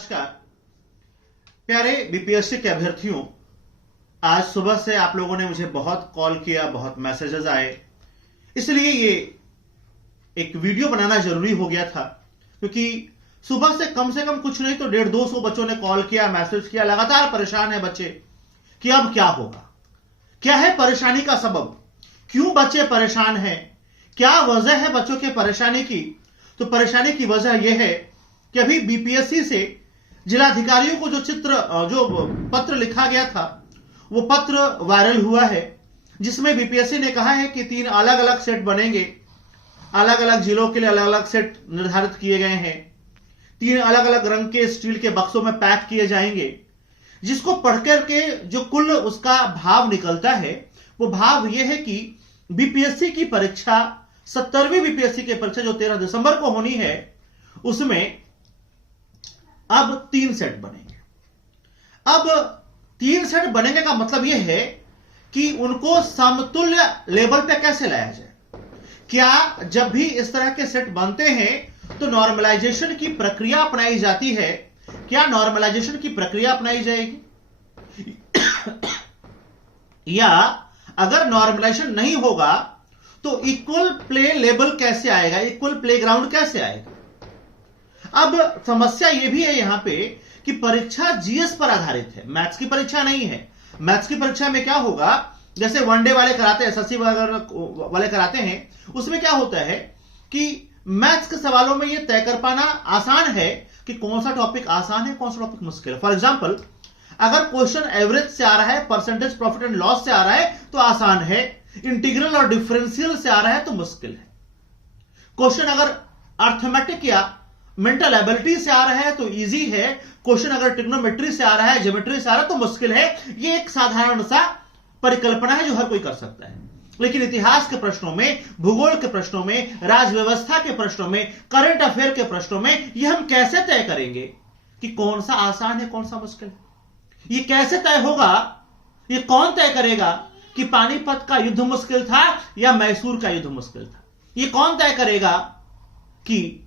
नमस्कार प्यारे बीपीएससी के अभ्यर्थियों, आज सुबह से आप लोगों ने मुझे बहुत कॉल किया, बहुत मैसेजेस आए, इसलिए ये एक वीडियो बनाना जरूरी हो गया था। क्योंकि सुबह से कम कुछ नहीं तो 150-200 बच्चों ने कॉल किया, मैसेज किया, लगातार परेशान है बच्चे कि अब क्या होगा, क्या है परेशानी का सबब, क्यों बच्चे परेशान हैं, क्या वजह है बच्चों के परेशानी की। तो परेशानी की वजह यह है कि अभी बीपीएससी से जिलाधिकारियों को जो पत्र लिखा गया था वो पत्र वायरल हुआ है, जिसमें बीपीएससी ने कहा है कि 3 अलग अलग सेट बनेंगे, अलग अलग जिलों के लिए अलग अलग सेट निर्धारित किए गए हैं, 3 अलग अलग रंग के स्टील के बक्सों में पैक किए जाएंगे, जिसको पढ़कर के जो कुल उसका भाव निकलता है वो भाव यह है कि बीपीएससी की परीक्षा 70वीं बीपीएससी की परीक्षा जो 13 दिसंबर को होनी है उसमें अब 3 सेट बनेंगे। अब 3 सेट बनेंगे का मतलब यह है कि उनको समतुल्य लेवल पे कैसे लाया जाए। क्या जब भी इस तरह के सेट बनते हैं तो नॉर्मलाइजेशन की प्रक्रिया अपनाई जाती है? क्या नॉर्मलाइजेशन की प्रक्रिया अपनाई जाएगी या अगर नॉर्मलाइजेशन नहीं होगा तो इक्वल प्ले लेवल कैसे आएगा, इक्वल प्लेग्राउंड कैसे आएगा। अब समस्या यह भी है यहां पे कि परीक्षा जीएस पर आधारित है, मैथ्स की परीक्षा नहीं है। मैथ्स की परीक्षा में क्या होगा, जैसे वनडे वाले कराते हैं, एसएससी वाले कराते हैं, उसमें क्या होता है कि मैथ्स के सवालों में यह तय कर पाना आसान है कि कौन सा टॉपिक आसान है, कौन सा टॉपिक मुश्किल है। फॉर एग्जाम्पल, अगर क्वेश्चन एवरेज से आ रहा है, परसेंटेज प्रॉफिट एंड लॉस से आ रहा है तो आसान है, इंटीग्रल और डिफरेंशियल से आ रहा है तो मुश्किल है। क्वेश्चन अगर अर्थमेटिक या मेंटल एबिलिटी से आ रहा है तो इजी है, क्वेश्चन अगर ट्रिग्नोमेट्री से आ रहा है, ज्योमेट्री से आ रहा है तो मुश्किल है। यह एक साधारण सा परिकल्पना है जो हर कोई कर सकता है। लेकिन इतिहास के प्रश्नों में, भूगोल के प्रश्नों में, राज व्यवस्था के प्रश्नों में, करंट अफेयर के प्रश्नों में यह हम कैसे तय करेंगे कि कौन सा आसान है, कौन सा मुश्किल है। यह कैसे तय होगा, यह कौन तय करेगा कि पानीपत का युद्ध मुश्किल था या मैसूर का युद्ध मुश्किल था। यह कौन तय करेगा कि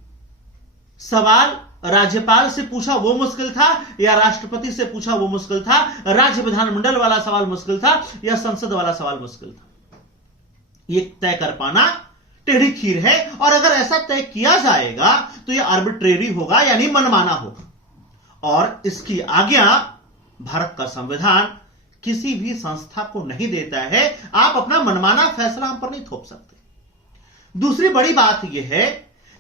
सवाल राज्यपाल से पूछा वो मुश्किल था या राष्ट्रपति से पूछा वो मुश्किल था, राज्य विधानमंडल वाला सवाल मुश्किल था या संसद वाला सवाल मुश्किल था। यह तय कर पाना टेढ़ी खीर है। और अगर ऐसा तय किया जाएगा तो यह आर्बिट्रेरी होगा, यानी मनमाना होगा। और इसकी आज्ञा भारत का संविधान किसी भी संस्था को नहीं देता है। आप अपना मनमाना फैसला हम पर नहीं थोप सकते। दूसरी बड़ी बात यह है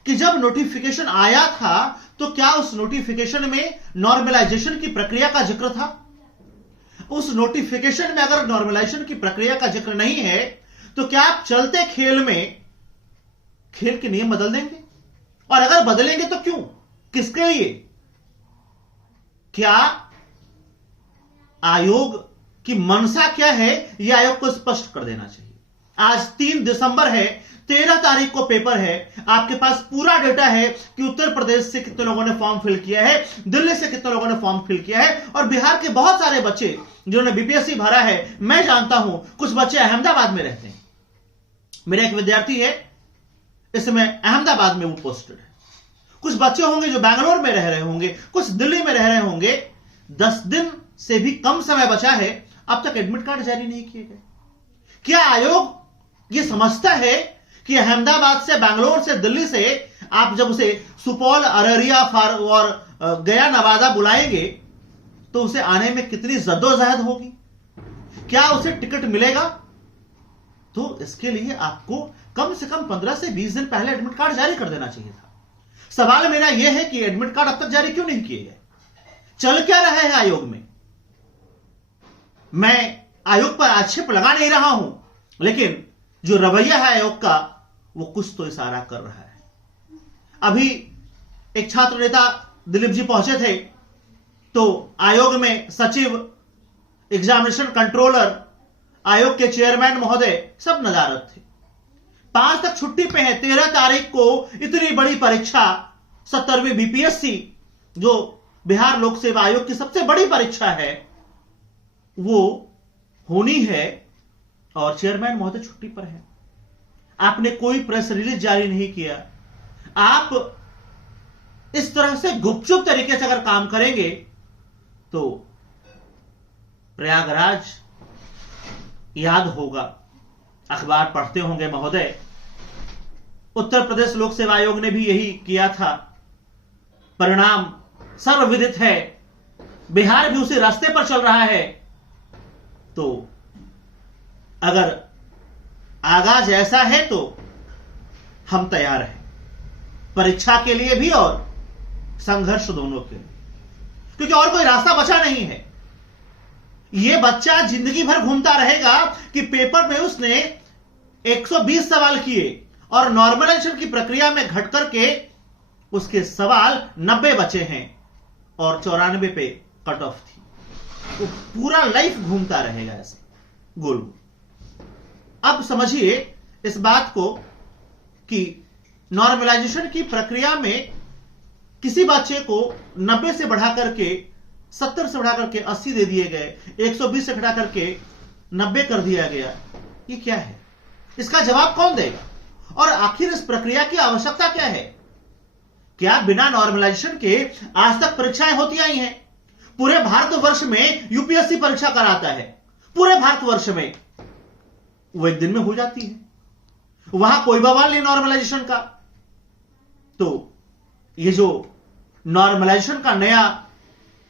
कि जब नोटिफिकेशन आया था तो क्या उस नोटिफिकेशन में नॉर्मलाइजेशन की प्रक्रिया का जिक्र था? उस नोटिफिकेशन में अगर नॉर्मलाइजेशन की प्रक्रिया का जिक्र नहीं है तो क्या आप चलते खेल में खेल के नियम बदल देंगे? और अगर बदलेंगे तो क्यों, किसके लिए? क्या आयोग की मंशा क्या है, यह आयोग को स्पष्ट कर देना चाहिए। आज 3 दिसंबर है, 13 तारीख को पेपर है, आपके पास पूरा डेटा है कि उत्तर प्रदेश से कितने लोगों ने फॉर्म फिल किया है, दिल्ली से कितने लोगों ने फॉर्म फिल किया है, और बिहार के बहुत सारे बच्चे जिन्होंने बीपीएससी भरा है। मैं जानता हूं कुछ बच्चे अहमदाबाद में रहते हैं, मेरा एक विद्यार्थी है इस समय अहमदाबाद में वो पोस्टेड है। कुछ बच्चे होंगे जो बैंगलोर में रह रहे होंगे, कुछ दिल्ली में रह रहे होंगे। 10 दिन से भी कम समय बचा है, अब तक एडमिट कार्ड जारी नहीं किए गए। क्या आयोग यह समझता है कि अहमदाबाद से, बैंगलोर से, दिल्ली से आप जब उसे सुपौल, अररिया और गया, नवादा बुलाएंगे तो उसे आने में कितनी जद्दोजहद होगी? क्या उसे टिकट मिलेगा? तो इसके लिए आपको कम से कम 15 से 20 दिन पहले एडमिट कार्ड जारी कर देना चाहिए था। सवाल मेरा यह है कि एडमिट कार्ड अब तक जारी क्यों नहीं किए गए? चल क्या रहा है आयोग में? मैं आयोग पर आक्षेप लगा नहीं रहा हूं, लेकिन जो रवैया है आयोग का वो कुछ तो इशारा कर रहा है। अभी एक छात्र नेता दिलीप जी पहुंचे थे तो आयोग में सचिव, एग्जामिनेशन कंट्रोलर, आयोग के चेयरमैन महोदय सब नदारद थे। 5 तक छुट्टी पे है। 13 तारीख को इतनी बड़ी परीक्षा, 70वीं बीपीएससी जो बिहार लोक सेवा आयोग की सबसे बड़ी परीक्षा है, वो होनी है और चेयरमैन महोदय छुट्टी पर है। आपने कोई प्रेस रिलीज जारी नहीं किया। आप इस तरह से गुपचुप तरीके से अगर काम करेंगे तो प्रयागराज याद होगा, अखबार पढ़ते होंगे महोदय। उत्तर प्रदेश लोक सेवा आयोग ने भी यही किया था, परिणाम सर्वविदित है, बिहार भी उसी रास्ते पर चल रहा है। तो अगर आगाज ऐसा है तो हम तैयार हैं, परीक्षा के लिए भी और संघर्ष दोनों के लिए, क्योंकि और कोई रास्ता बचा नहीं है। यह बच्चा जिंदगी भर घूमता रहेगा कि पेपर में उसने 120 सवाल किए और नॉर्मलाइजेशन की प्रक्रिया में घट करके उसके सवाल 90 बचे हैं और 94 पे कट ऑफ थी। वो पूरा लाइफ घूमता रहेगा ऐसे गोल। अब समझिए इस बात को कि नॉर्मलाइजेशन की प्रक्रिया में किसी बच्चे को 90 से बढ़ा करके 70 से बढ़ा करके 80 दे दिए गए, 120 से घटा करके 90 कर दिया गया। ये क्या है? इसका जवाब कौन देगा? और आखिर इस प्रक्रिया की आवश्यकता क्या है? क्या बिना नॉर्मलाइजेशन के आज तक परीक्षाएं होती आई हैं? पूरे भारतवर्ष में यूपीएससी परीक्षा कराता है, पूरे भारतवर्ष में वो एक दिन में हो जाती है, वहां कोई बवाल नहीं नॉर्मलाइजेशन का। तो ये जो नॉर्मलाइजेशन का नया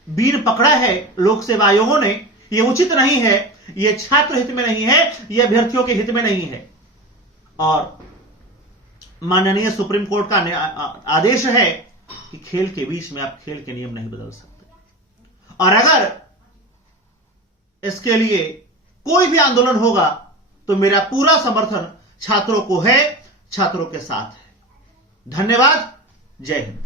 बीन पकड़ा है लोक सेवा आयोगों ने, ये उचित नहीं है, ये छात्र हित में नहीं है, ये अभ्यर्थियों के हित में नहीं है। और माननीय सुप्रीम कोर्ट का आदेश है कि खेल के बीच में आप खेल के नियम नहीं बदल सकते। और अगर इसके लिए कोई भी आंदोलन होगा तो मेरा पूरा समर्थन छात्रों को है, छात्रों के साथ है। धन्यवाद। जय हिंद।